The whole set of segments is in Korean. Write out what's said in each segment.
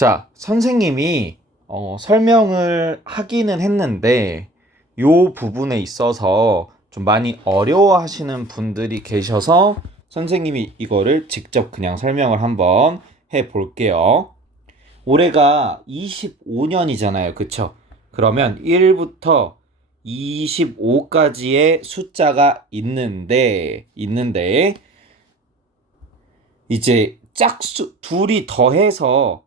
자, 선생님이 어, 설명을 하기는 했는데 요 부분에 있어서 좀 많이 어려워하시는 분들이 계셔서 선생님이 이거를 직접 그냥 설명을 한번 해 볼게요. 올해가 25년이잖아요. 그쵸? 그러면 1부터 25까지의 숫자가 있는데, 있는데, 이제 짝수, 둘이 더해서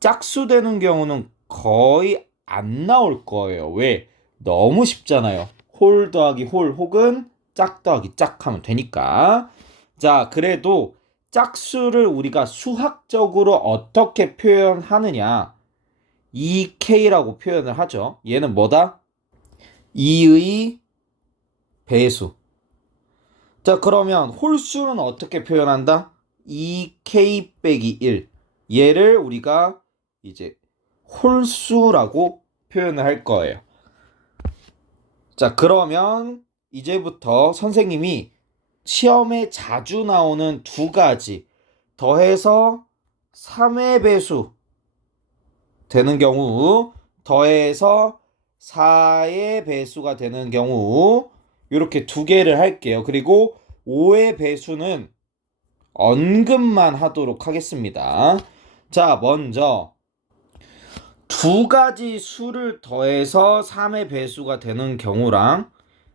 짝수 되는 경우는 거의 안 나올 거예요. 왜? 너무 쉽잖아요. 홀 더하기 홀 혹은 짝 더하기 짝 하면 되니까. 자, 그래도 짝수를 우리가 수학적으로 어떻게 표현하느냐. 2K라고 표현을 하죠. 얘는 뭐다? 2의 배수. 자, 그러면 홀수는 어떻게 표현한다? 2K 빼기 1. 얘를 우리가 이제 홀수라고 표현을 할 거예요. 자, 그러면 이제부터 선생님이 시험에 자주 나오는 두 가지 더해서 3의 배수 되는 경우 더해서 4의 배수가 되는 경우 이렇게 두 개를 할게요. 그리고 5의 배수는 언급만 하도록 하겠습니다. 자, 먼저 두 가지 수를 더해서 3의 배수가 되는 경우랑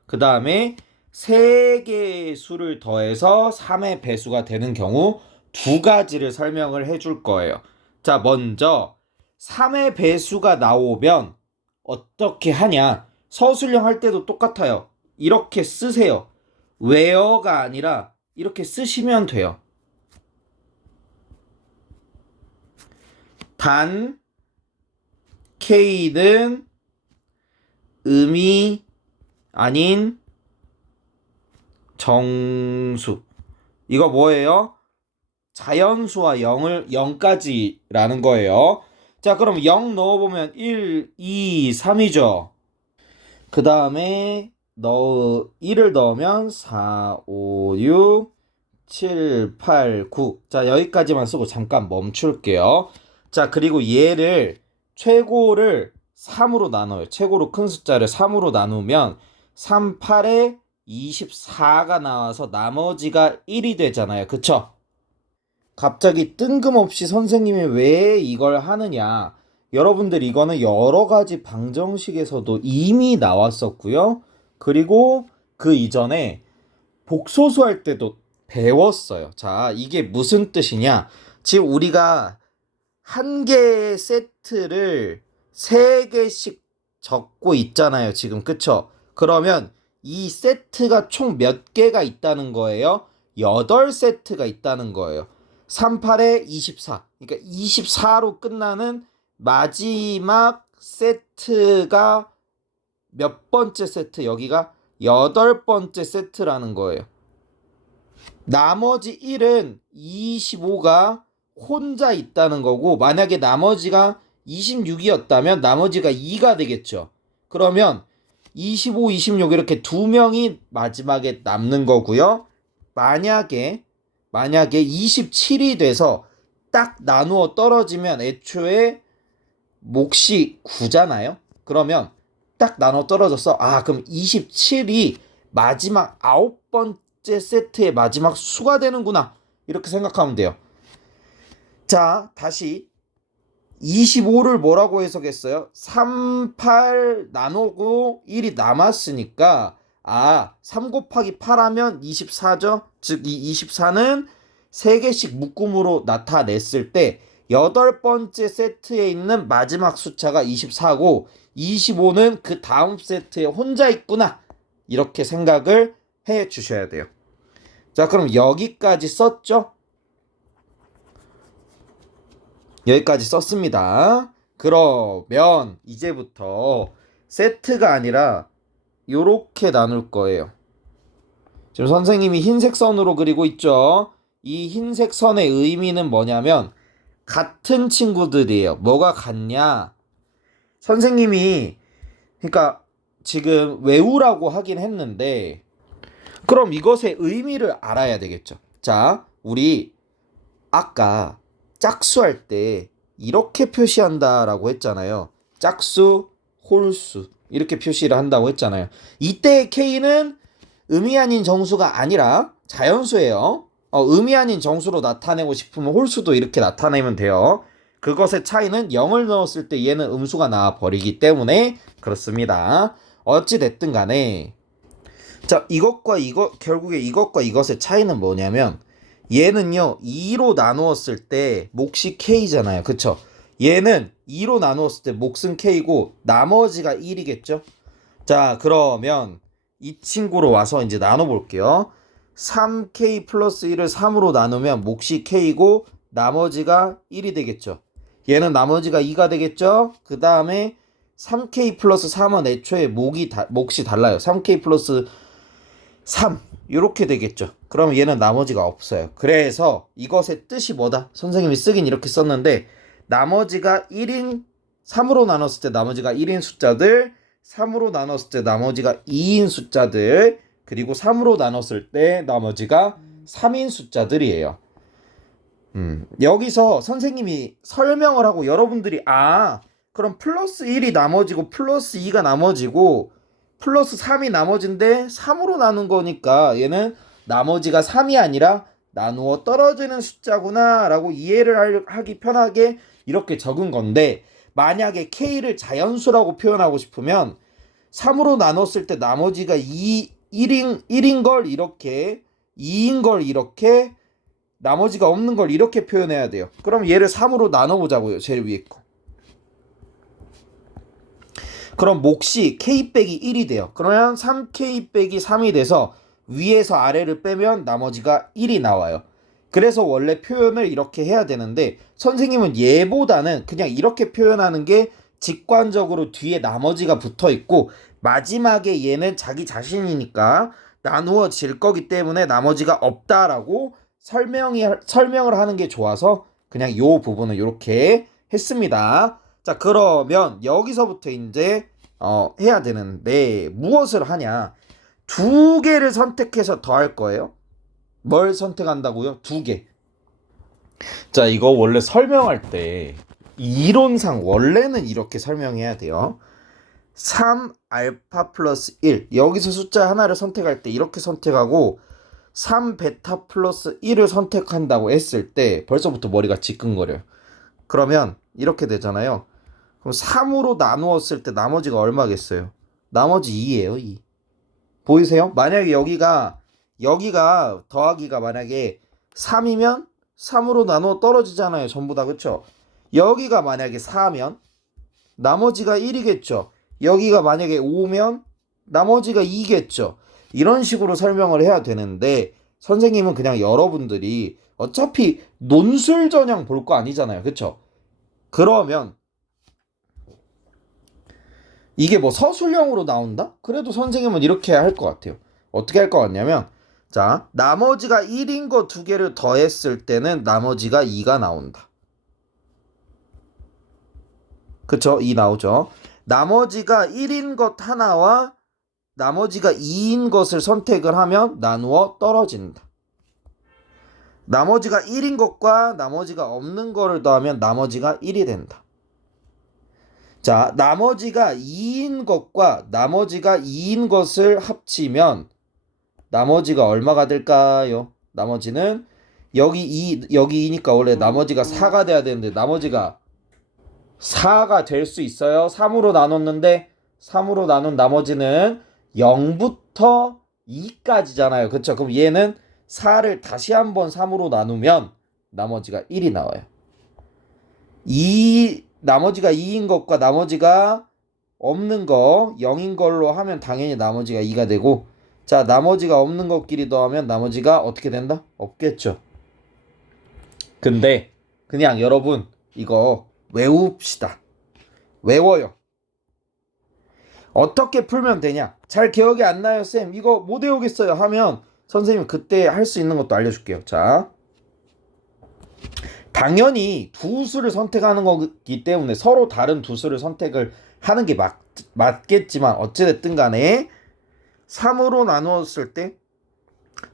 그 다음에 세 개의 수를 더해서 3의 배수가 되는 경우 두 가지를 설명을 해줄 거예요. 자, 먼저 3의 배수가 나오면 어떻게 하냐? 서술형 할 때도 똑같아요. 이렇게 쓰세요. 외어가 아니라 이렇게 쓰시면 돼요. 단 K는 음이 아닌 정수. 이거 뭐예요? 자연수와 0을 0까지라는 거예요. 자, 그럼 0 넣어보면 1, 2, 3이죠. 그 다음에 넣어 1을 넣으면 4, 5, 6, 7, 8, 9. 자, 여기까지만 쓰고 잠깐 멈출게요. 자, 그리고 얘를 최고를 3으로 나눠요. 최고로 큰 숫자를 3으로 나누면 3, 8에 24가 나와서 나머지가 1이 되잖아요. 그쵸? 갑자기 뜬금없이 선생님이 왜 이걸 하느냐. 여러분들 이거는 여러 가지 방정식에서도 이미 나왔었고요. 그리고 그 이전에 복소수 할 때도 배웠어요. 자, 이게 무슨 뜻이냐? 지금 우리가 한 개의 세트를 세 개씩 적고 있잖아요. 지금 그쵸? 그러면 이 세트가 총 몇 개가 있다는 거예요? 8세트가 있다는 거예요. 38에 24. 그러니까 24로 끝나는 마지막 세트가 몇 번째 세트? 여기가 여덟 번째 세트라는 거예요. 나머지 1은 25가 혼자 있다는 거고, 만약에 나머지가 26이었다면 나머지가 2가 되겠죠. 그러면 25, 26 이렇게 두 명이 마지막에 남는 거고요. 만약에 만약에 27이 돼서 딱 나누어 떨어지면 애초에 몫이 9잖아요. 그러면 딱 나눠 떨어졌어. 아, 그럼 27이 마지막 아홉 번째 세트의 마지막 수가 되는구나. 이렇게 생각하면 돼요. 자, 다시 25를 뭐라고 해석했어요? 3, 8 나누고 1이 남았으니까 아, 3 곱하기 8 하면 24죠? 즉, 이 24는 3개씩 묶음으로 나타냈을 때 여덟 번째 세트에 있는 마지막 숫자가 24고 25는 그 다음 세트에 혼자 있구나. 이렇게 생각을 해 주셔야 돼요. 자, 그럼 여기까지 썼죠? 여기까지 썼습니다. 그러면 이제부터 세트가 아니라 요렇게 나눌 거예요. 지금 선생님이 흰색 선으로 그리고 있죠. 이 흰색 선의 의미는 뭐냐면 같은 친구들이에요. 뭐가 같냐? 선생님이 그러니까 지금 외우라고 하긴 했는데 그럼 이것의 의미를 알아야 되겠죠. 자, 우리 아까 짝수할 때 이렇게 표시한다라고 했잖아요. 짝수, 홀수 이렇게 표시를 한다고 했잖아요. 이때 K는 의미 아닌 정수가 아니라 자연수예요. 어, 의미 아닌 정수로 나타내고 싶으면 홀수도 이렇게 나타내면 돼요. 그것의 차이는 0을 넣었을 때 얘는 음수가 나와 버리기 때문에 그렇습니다. 어찌 됐든 간에 자, 이것과 이거 결국에 이것과 이것의 차이는 뭐냐면 얘는요 2로 나누었을 때 몫이 k잖아요. 그쵸? 얘는 2로 나누었을 때 몫은 k고 나머지가 1이겠죠? 자 그러면 이 친구로 와서 이제 나눠 볼게요. 3k 플러스 1을 3으로 나누면 몫이 k고 나머지가 1이 되겠죠? 얘는 나머지가 2가 되겠죠? 그 다음에 3k 플러스 3은 애초에 몫이, 다, 몫이 달라요. 3k 플러스 3 이렇게 되겠죠. 그러면 얘는 나머지가 없어요. 그래서 이것의 뜻이 뭐다? 선생님이 쓰긴 이렇게 썼는데 나머지가 1인 3으로 나눴을 때 나머지가 1인 숫자들 3으로 나눴을 때 나머지가 2인 숫자들 그리고 3으로 나눴을 때 나머지가 3인 숫자들이에요. 음, 여기서 선생님이 설명을 하고 여러분들이 아 그럼 플러스 1이 나머지고 플러스 2가 나머지고 플러스 3이 나머지인데 3으로 나눈 거니까 얘는 나머지가 3이 아니라 나누어 떨어지는 숫자구나 라고 이해를 할- 하기 편하게 이렇게 적은 건데 만약에 k를 자연수라고 표현하고 싶으면 3으로 나눴을 때 나머지가 2, 1인, 1인 걸 이렇게 2인 걸 이렇게 나머지가 없는 걸 이렇게 표현해야 돼요. 그럼 얘를 3으로 나눠보자고요. 제일 위에 거. 그럼 몫이 k 빼기 1이 돼요. 그러면 3k 빼기 3이 돼서 위에서 아래를 빼면 나머지가 1이 나와요. 그래서 원래 표현을 이렇게 해야 되는데 선생님은 얘보다는 그냥 이렇게 표현하는 게 직관적으로 뒤에 나머지가 붙어 있고 마지막에 얘는 자기 자신이니까 나누어질 거기 때문에 나머지가 없다라고 설명이 설명을 하는 게 좋아서 그냥 요 부분을 이렇게 했습니다. 자 그러면 여기서부터 이제 어, 해야 되는데 무엇을 하냐 두 개를 선택해서 더할 거예요. 뭘 선택한다고요? 두 개. 자 이거 원래 설명할 때 이론상 원래는 이렇게 설명해야 돼요. 3 알파 플러스 1 여기서 숫자 하나를 선택할 때 이렇게 선택하고 3 베타 플러스 1을 선택한다고 했을 때 벌써부터 머리가 지끈거려요. 그러면 이렇게 되잖아요. 그럼 3으로 나누었을 때 나머지가 얼마겠어요? 나머지 2예요, 2. 보이세요? 만약에 여기가 여기가 더하기가 만약에 3이면 3으로 나누어 떨어지잖아요. 전부 다 그쵸? 여기가 만약에 4면 나머지가 1이겠죠. 여기가 만약에 5면 나머지가 2겠죠. 이런 식으로 설명을 해야 되는데 선생님은 그냥 여러분들이 어차피 논술 전형 볼 거 아니잖아요. 그쵸? 그러면 이게 뭐 서술형으로 나온다? 그래도 선생님은 이렇게 할 것 같아요. 어떻게 할 것 같냐면 자 나머지가 1인 거 두 개를 더했을 때는 나머지가 2가 나온다. 그쵸? 2 나오죠. 나머지가 1인 것 하나와 나머지가 2인 것을 선택을 하면 나누어 떨어진다. 나머지가 1인 것과 나머지가 없는 거를 더하면 나머지가 1이 된다. 자, 나머지가 2인 것과 나머지가 2인 것을 합치면 나머지가 얼마가 될까요? 나머지는 여기 2 여기 2니까 원래 나머지가 4가 돼야 되는데 나머지가 4가 될 수 있어요. 3으로 나눴는데 3으로 나눈 나머지는 0부터 2까지잖아요. 그렇죠? 그럼 얘는 4를 다시 한번 3으로 나누면 나머지가 1이 나와요. 2 나머지가 2인 것과 나머지가 없는 거 0인 걸로 하면 당연히 나머지가 2가 되고 자 나머지가 없는 것끼리 더하면 나머지가 어떻게 된다? 없겠죠. 근데 그냥 여러분 이거 외웁시다. 외워요. 어떻게 풀면 되냐? 잘 기억이 안 나요, 쌤. 이거 못 외우겠어요. 하면 선생님 그때 할 수 있는 것도 알려줄게요. 자, 당연히 두 수를 선택하는 거기 때문에 서로 다른 두 수를 선택을 하는 게 맞, 맞겠지만 어찌됐든 간에 3으로 나누었을 때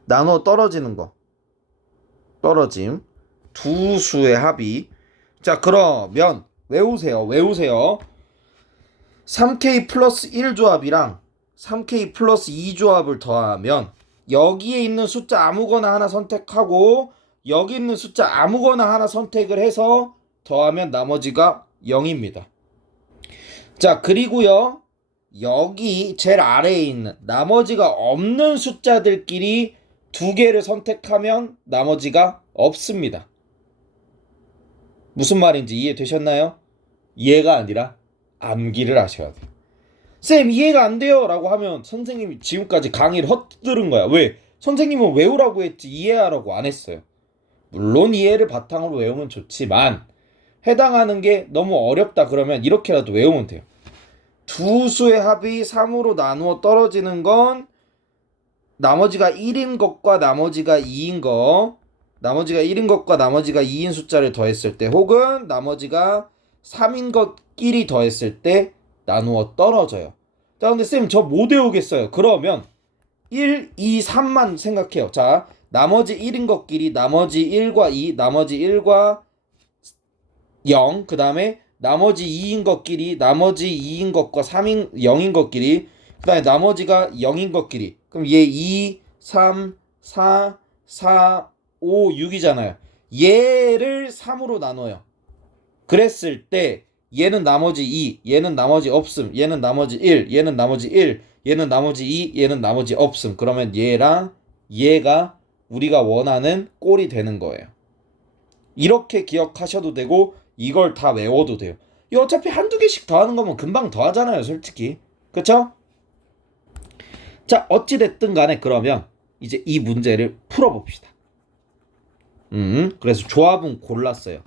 나누어 떨어지는 거 떨어짐 두 수의 합이 자, 그러면 외우세요. 외우세요. 3K 플러스 1 조합이랑 3K 플러스 2 조합을 더하면 여기에 있는 숫자 아무거나 하나 선택하고 여기 있는 숫자 아무거나 하나 선택을 해서 더하면 나머지가 0입니다. 자, 그리고요. 여기 제일 아래에 있는 나머지가 없는 숫자들끼리 두 개를 선택하면 나머지가 없습니다. 무슨 말인지 이해되셨나요? 이해가 아니라 암기를 하셔야 돼요. 쌤 이해가 안 돼요 라고 하면 선생님이 지금까지 강의를 헛들은 거야. 왜? 선생님은 외우라고 했지 이해하라고 안 했어요. 물론 이해를 바탕으로 외우면 좋지만 해당하는 게 너무 어렵다 그러면 이렇게라도 외우면 돼요. 두 수의 합이 3으로 나누어 떨어지는 건 나머지가 1인 것과 나머지가 2인 거 나머지가 1인 것과 나머지가 2인 숫자를 더했을 때 혹은 나머지가 3인 것끼리 더했을 때 나누어 떨어져요. 자, 근데 쌤, 저 못 외우겠어요. 그러면 1, 2, 3만 생각해요. 자, 나머지 1인 것끼리 나머지 1과 2, 나머지 1과 0, 그 다음에 나머지 2인 것끼리 나머지 2인 것과 3인 0인 것끼리 그 다음에 나머지가 0인 것끼리 그럼 얘 2, 3, 4, 4, 5, 6이잖아요. 얘를 3으로 나눠요. 그랬을 때 얘는 나머지 2, 얘는 나머지 없음, 얘는 나머지 1, 얘는 나머지 1, 얘는 나머지 2, 얘는 나머지 없음. 그러면 얘랑 얘가 우리가 원하는 꼴이 되는 거예요. 이렇게 기억하셔도 되고 이걸 다 외워도 돼요. 이 어차피 한두 개씩 더 하는 거면 금방 더 하잖아요, 솔직히. 그쵸? 자, 어찌됐든 간에 그러면 이제 이 문제를 풀어봅시다. 음, 그래서 조합은 골랐어요.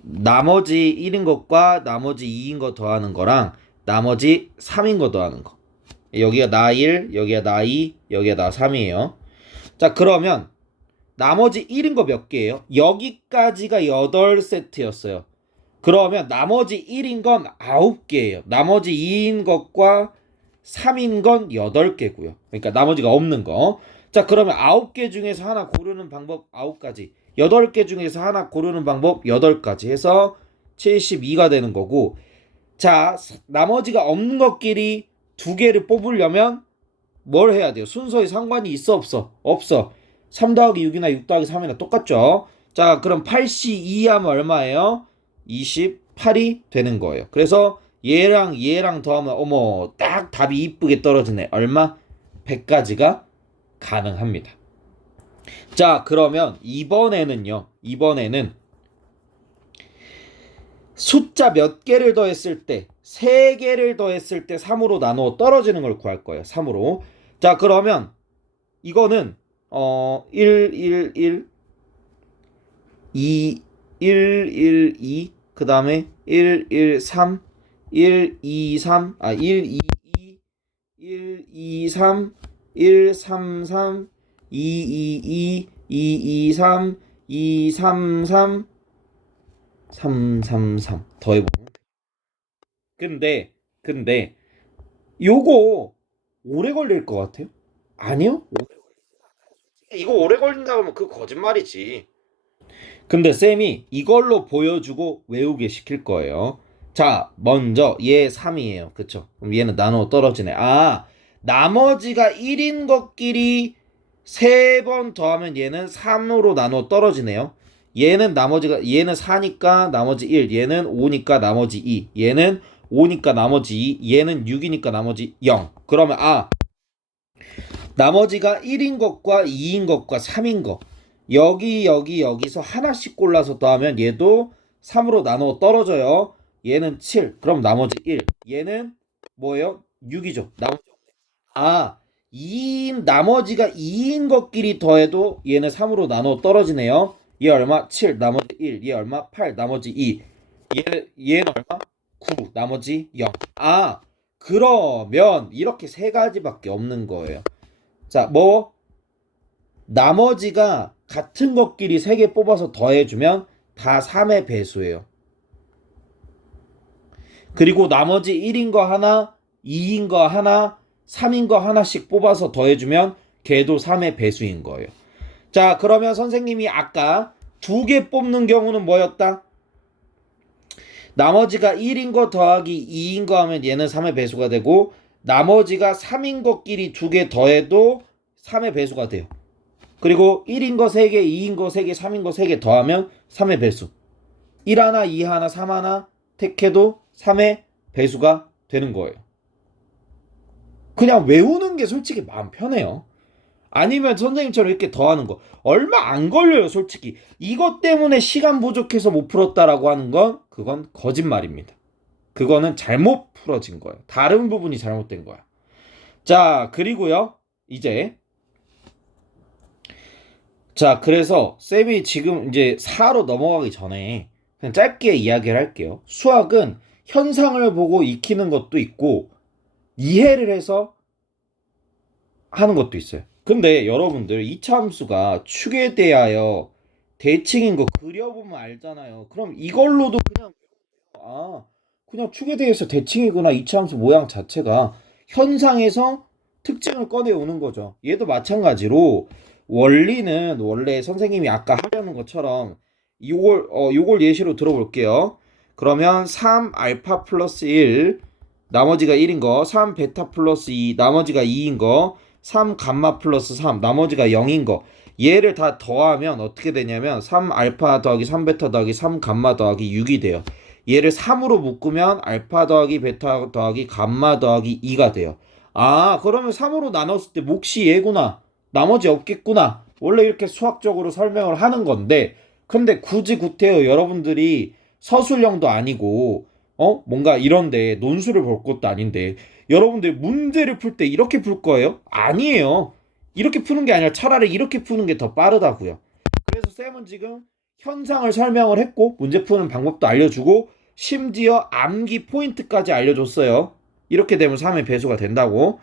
나머지 1인 것과 나머지 2인 것 더하는 거랑 나머지 3인 것 더하는 거. 여기가 나 1, 여기가 나 2, 여기가 나 3이에요. 자, 그러면 나머지 1인 거몇 개예요? 여기까지가 8세트였어요. 그러면 나머지 1인 건 9개예요. 나머지 2인 것과 3인 건 8개고요. 그러니까 나머지가 없는 거. 자, 그러면 9개 중에서 하나 고르는 방법 9가지. 8개 중에서 하나 고르는 방법 8가지 해서 72가 되는 거고. 자, 나머지가 없는 것끼리 두 개를 뽑으려면 뭘 해야 돼요? 순서에 상관이 있어 없어? 없어. 3 더하기 6이나 6 더하기 3이나 똑같죠? 자, 그럼 8C2 하면 얼마예요? 28이 되는 거예요. 그래서 얘랑 얘랑 더하면 어머 딱 답이 이쁘게 떨어지네. 얼마? 100가지가 가능합니다. 자, 그러면 이번에는요. 이번에는 숫자 몇 개를 더했을 때, 세 개를 더했을 때 3으로 나누어 떨어지는 걸 구할 거예요. 3으로. 자, 그러면 이거는 어 1, 1, 1, 2, 1, 1, 2, 그 다음에 1, 1, 3, 1, 2, 3, 아, 1, 2, 2, 1, 2, 3, 1, 3, 3, 2, 2, 2, 2, 2, 3, 2, 3, 3, 3, 3, 3. 더해보면. 근데, 근데, 요거 오래 걸릴 것 같아요? 아니요? 이거 오래 걸린다 그러면 그 거짓말이지. 근데 쌤이 이걸로 보여주고 외우게 시킬 거예요. 자, 먼저 얘 3이에요. 그쵸? 그럼 얘는 나눠 떨어지네. 아, 나머지가 1인 것끼리 3번 더하면 얘는 3으로 나눠 떨어지네요. 얘는 나머지가 얘는 4니까 나머지 1, 얘는 5니까 나머지 2, 얘는 5니까 나머지 2, 얘는 6이니까 나머지 0. 그러면 아, 나머지가 1인 것과 2인 것과 3인 것. 여기 여기 여기서 하나씩 골라서 더하면 얘도 3으로 나눠 떨어져요. 얘는 7. 그럼 나머지 1. 얘는 뭐예요? 6이죠. 나머지 아, 2인 나머지가 2인 것끼리 더해도 얘는 3으로 나눠 떨어지네요. 얘 얼마? 7. 나머지 1. 얘 얼마? 8. 나머지 2. 얘 얘는 얼마? 9. 나머지 0. 아, 그러면 이렇게 세 가지밖에 없는 거예요. 자, 뭐 나머지가 같은 것끼리 3개 뽑아서 더해주면 다 3의 배수예요. 그리고 나머지 1인 거 하나, 2인 거 하나, 3인 거 하나씩 뽑아서 더해주면 걔도 3의 배수인 거예요. 자, 그러면 선생님이 아까 두 개 뽑는 경우는 뭐였다? 나머지가 1인 거 더하기 2인 거 하면 얘는 3의 배수가 되고 나머지가 3인 거끼리 두 개 더해도 3의 배수가 돼요. 그리고 1인 거 3개, 2인 거 3개, 3인 거 3개 더하면 3의 배수. 1 하나, 2 하나, 3 하나 택해도 3의 배수가 되는 거예요. 그냥 외우는 게 솔직히 마음 편해요. 아니면 선생님처럼 이렇게 더하는 거. 얼마 안 걸려요 솔직히. 이것 때문에 시간 부족해서 못 풀었다라고 하는 건 그건 거짓말입니다. 그거는 잘못 풀어진 거예요. 다른 부분이 잘못된 거야. 자 그리고요 이제. 자 그래서 쌤이 지금 이제 4로 넘어가기 전에 그냥 짧게 이야기를 할게요. 수학은 현상을 보고 익히는 것도 있고 이해를 해서 하는 것도 있어요 근데 여러분들 이차 함수가 축에 대하여 대칭인 거 그려보면 알잖아요. 그럼 이걸로도 그냥 아 그냥 축에 대해서 대칭이구나 이차 함수 모양 자체가 현상에서 특징을 꺼내오는 거죠. 얘도 마찬가지로 원리는 원래 선생님이 아까 하려는 것처럼 요걸 어 요걸 예시로 들어볼게요. 그러면 3 알파 플러스 1 나머지가 1인 거, 3 베타 플러스 2 나머지가 2인 거, 3 감마 플러스 3 나머지가 0인 거. 얘를 다 더하면 어떻게 되냐면 3 알파 더하기 3 베타 더하기 3 감마 더하기 6이 돼요. 얘를 3으로 묶으면 알파 더하기 베타 더하기 감마 더하기 2가 돼요. 아 그러면 3으로 나눴을 때 몫이 얘구나. 나머지 없겠구나. 원래 이렇게 수학적으로 설명을 하는 건데 근데 굳이 구태여 여러분들이 서술형도 아니고 어? 뭔가 이런데 논술을 볼 것도 아닌데 여러분들 문제를 풀 때 이렇게 풀 거예요? 아니에요. 이렇게 푸는 게 아니라 차라리 이렇게 푸는 게 더 빠르다고요. 그래서 쌤은 지금 현상을 설명을 했고 문제 푸는 방법도 알려주고 심지어 암기 포인트까지 알려줬어요. 이렇게 되면 3의 배수가 된다고.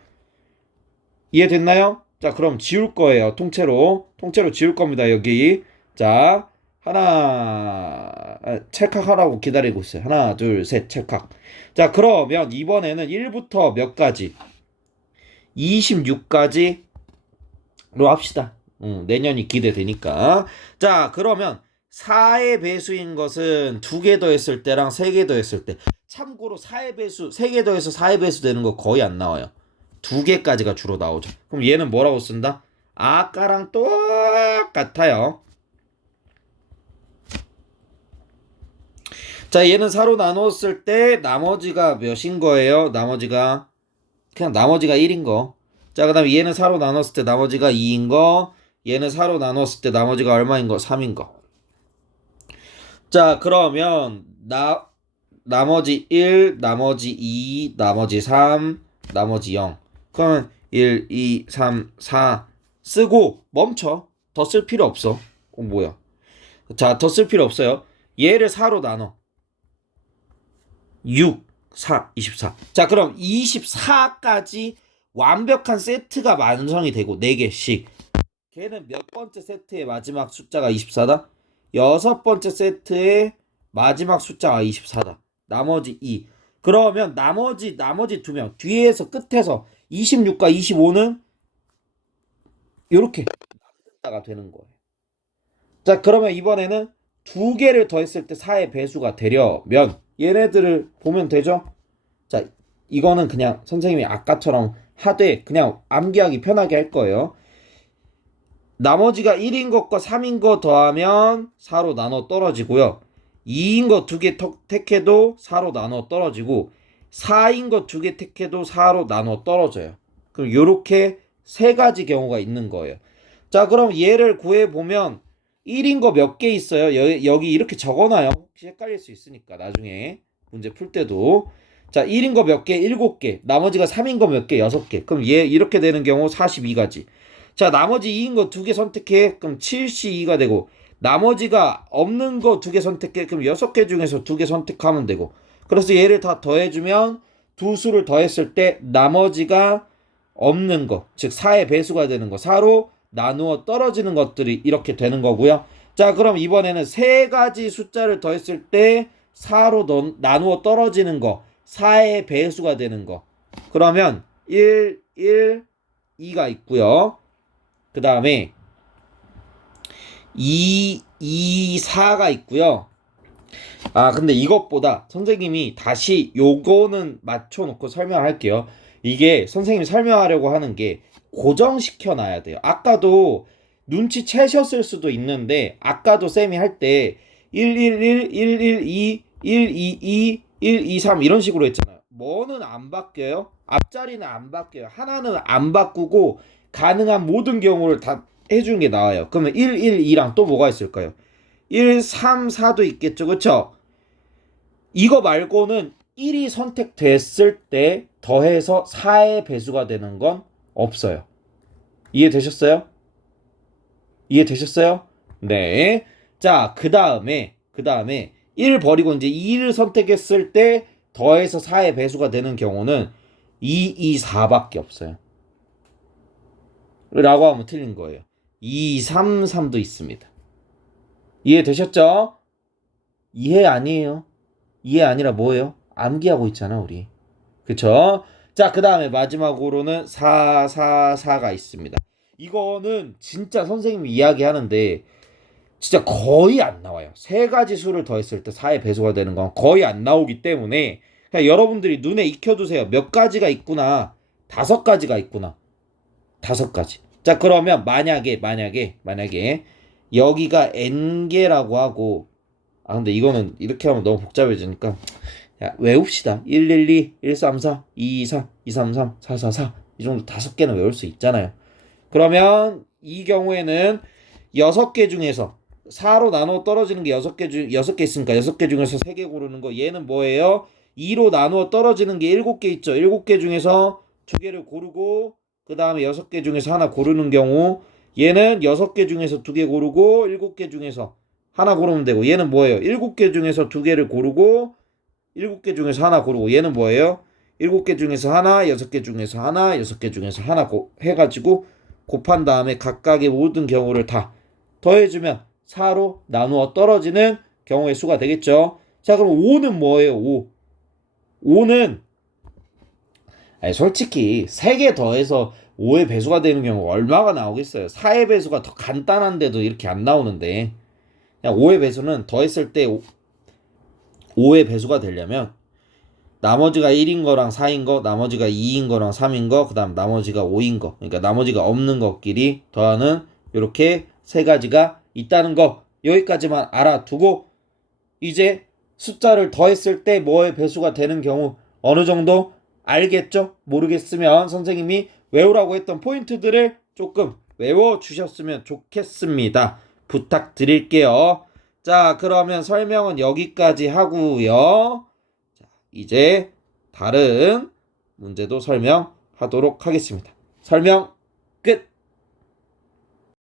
이해됐나요? 자, 그럼 지울 거예요. 통째로. 통째로 지울 겁니다. 여기. 자, 하나, 아, 찰칵하라고 기다리고 있어요. 하나, 둘, 셋, 찰칵. 자, 그러면 이번에는 1부터 몇 가지? 26까지로 합시다. 음, 내년이 기대되니까. 자, 그러면 4의 배수인 것은 두 개 더했을 때랑 세 개 더했을 때. 참고로 4의 배수, 세 개 더해서 4의 배수 되는 거 거의 안 나와요. 두 개까지가 주로 나오죠. 그럼 얘는 뭐라고 쓴다? 아까랑 똑같아요. 자, 얘는 4로 나누었을 때 나머지가 몇인 거예요? 나머지가 그냥 나머지가 1인 거. 자, 그다음에 얘는 4로 나눴을 때 나머지가 2인 거. 얘는 4로 나눴을 때 나머지가 얼마인 거? 3인 거. 자, 그러면 나 나머지 1, 나머지 2, 나머지 3, 나머지 0. 그러면 1, 2, 3, 4 쓰고 멈춰. 더 쓸 필요 없어. 어, 뭐야? 자, 더 쓸 필요 없어요. 얘를 4로 나눠. 6, 4, 24. 자, 그럼 24까지 완벽한 세트가 완성이 되고 4개씩. 걔는 몇 번째 세트의 마지막 숫자가 24다? 여섯 번째 세트의 마지막 숫자가 24다. 나머지 2. 그러면 나머지 나머지 두 명 뒤에서 끝에서 26과 25는 이렇게 가 되는 거예요. 자, 그러면 이번에는 두 개를 더했을 때 4의 배수가 되려면 얘네들을 보면 되죠? 자, 이거는 그냥 선생님이 아까처럼 하되 그냥 암기하기 편하게 할 거예요. 나머지가 1인 것과 3인 것 더하면 4로 나눠 떨어지고요. 2인 것두개 택해도 4로 나눠 떨어지고 4인 것두개 택해도 4로 나눠 떨어져요. 그럼 이렇게 세 가지 경우가 있는 거예요. 자, 그럼 얘를 구해 보면 1인 거 몇 개 있어요? 여, 여기 이렇게 적어놔요. 혹시 헷갈릴 수 있으니까 나중에 문제 풀 때도 자 1인 거 몇 개? 7개 나머지가 3인 거 몇 개? 6개 그럼 얘 이렇게 되는 경우 42가지 자 나머지 2인 거 두 개 선택해 그럼 72가 되고 나머지가 없는 거 두 개 선택해 그럼 6개 중에서 두 개 선택하면 되고 그래서 얘를 다 더해주면 두 수를 더했을 때 나머지가 없는 거, 즉 4의 배수가 되는 거, 4로 나누어 떨어지는 것들이 이렇게 되는 거고요. 자, 그럼 이번에는 세 가지 숫자를 더했을 때 4로 넌, 나누어 떨어지는 거, 4의 배수가 되는 거. 그러면 1, 1, 2가 있고요. 그 다음에 2, 2, 4가 있고요. 아, 근데 이것보다 선생님이 다시 요거는 맞춰놓고 설명할게요. 이게 선생님이 설명하려고 하는 게 고정시켜 놔야 돼요. 아까도 눈치채셨을 수도 있는데, 아까도 쌤이 할 때 111, 112, 122, 123 이런 식으로 했잖아요. 뭐는 안 바뀌어요? 앞자리는 안 바뀌어요. 하나는 안 바꾸고 가능한 모든 경우를 다 해주는 게 나와요. 그러면 112랑 또 뭐가 있을까요? 1, 3, 4도 있겠죠. 그쵸? 이거 말고는 1이 선택됐을 때 더해서 4의 배수가 되는 건 없어요. 이해되셨어요? 이해되셨어요? 네. 자, 그 다음에, 그 다음에 1 버리고 이제 2를 선택했을 때 더해서 4의 배수가 되는 경우는 2, 2, 4밖에 없어요. 라고 하면 틀린 거예요. 2, 3, 3도 있습니다. 이해되셨죠? 이해 아니에요. 이해 아니라 뭐예요? 암기하고 있잖아, 우리. 그쵸? 자, 그 다음에 마지막으로는 4, 4, 4가 있습니다. 이거는 진짜 선생님이 이야기하는데 진짜 거의 안 나와요. 세 가지 수를 더했을 때 4의 배수가 되는 건 거의 안 나오기 때문에 그냥 여러분들이 눈에 익혀두세요. 몇 가지가 있구나. 다섯 가지가 있구나. 다섯 가지. 자, 그러면 만약에, 만약에, 만약에 여기가 n개라고 하고 아 근데 이거는 이렇게 하면 너무 복잡해지니까 야, 외웁시다. 112, 134, 224, 233, 444. 이 정도 다섯 개는 외울 수 있잖아요. 그러면 이 경우에는 여섯 개 중에서 4로 나누어 떨어지는 게 여섯 개 중, 여섯 개 있으니까 여섯 개 중에서 세 개 고르는 거. 얘는 뭐예요? 2로 나누어 떨어지는 게 일곱 개 있죠. 일곱 개 중에서 두 개를 고르고, 그 다음에 여섯 개 중에서 하나 고르는 경우, 얘는 여섯 개 중에서 두 개 고르고, 일곱 개 중에서 하나 고르면 되고, 얘는 뭐예요? 일곱 개 중에서 두 개를 고르고, 일곱 개 중에서 하나 고르고, 얘는 뭐예요? 일곱 개 중에서 하나, 여섯 개 중에서 하나, 여섯 개 중에서 하나 고, 해가지고, 곱한 다음에 각각의 모든 경우를 다 더해주면 4로 나누어 떨어지는 경우의 수가 되겠죠. 자, 그럼 5는 뭐예요? 5. 5는 아니, 솔직히 3개 더해서 5의 배수가 되는 경우가 얼마가 나오겠어요? 4의 배수가 더 간단한데도 이렇게 안 나오는데 그냥 5의 배수는 더했을 때 5의 배수가 되려면 나머지가 1인 거랑 4인 거, 나머지가 2인 거랑 3인 거, 그 다음 나머지가 5인 거. 그러니까 나머지가 없는 것끼리 더하는 이렇게 세 가지가 있다는 거. 여기까지만 알아두고 이제 숫자를 더했을 때 뭐의 배수가 되는 경우 어느 정도 알겠죠? 모르겠으면 선생님이 외우라고 했던 포인트들을 조금 외워 주셨으면 좋겠습니다. 부탁드릴게요. 자, 그러면 설명은 여기까지 하고요. 자, 이제 다른 문제도 설명하도록 하겠습니다. 설명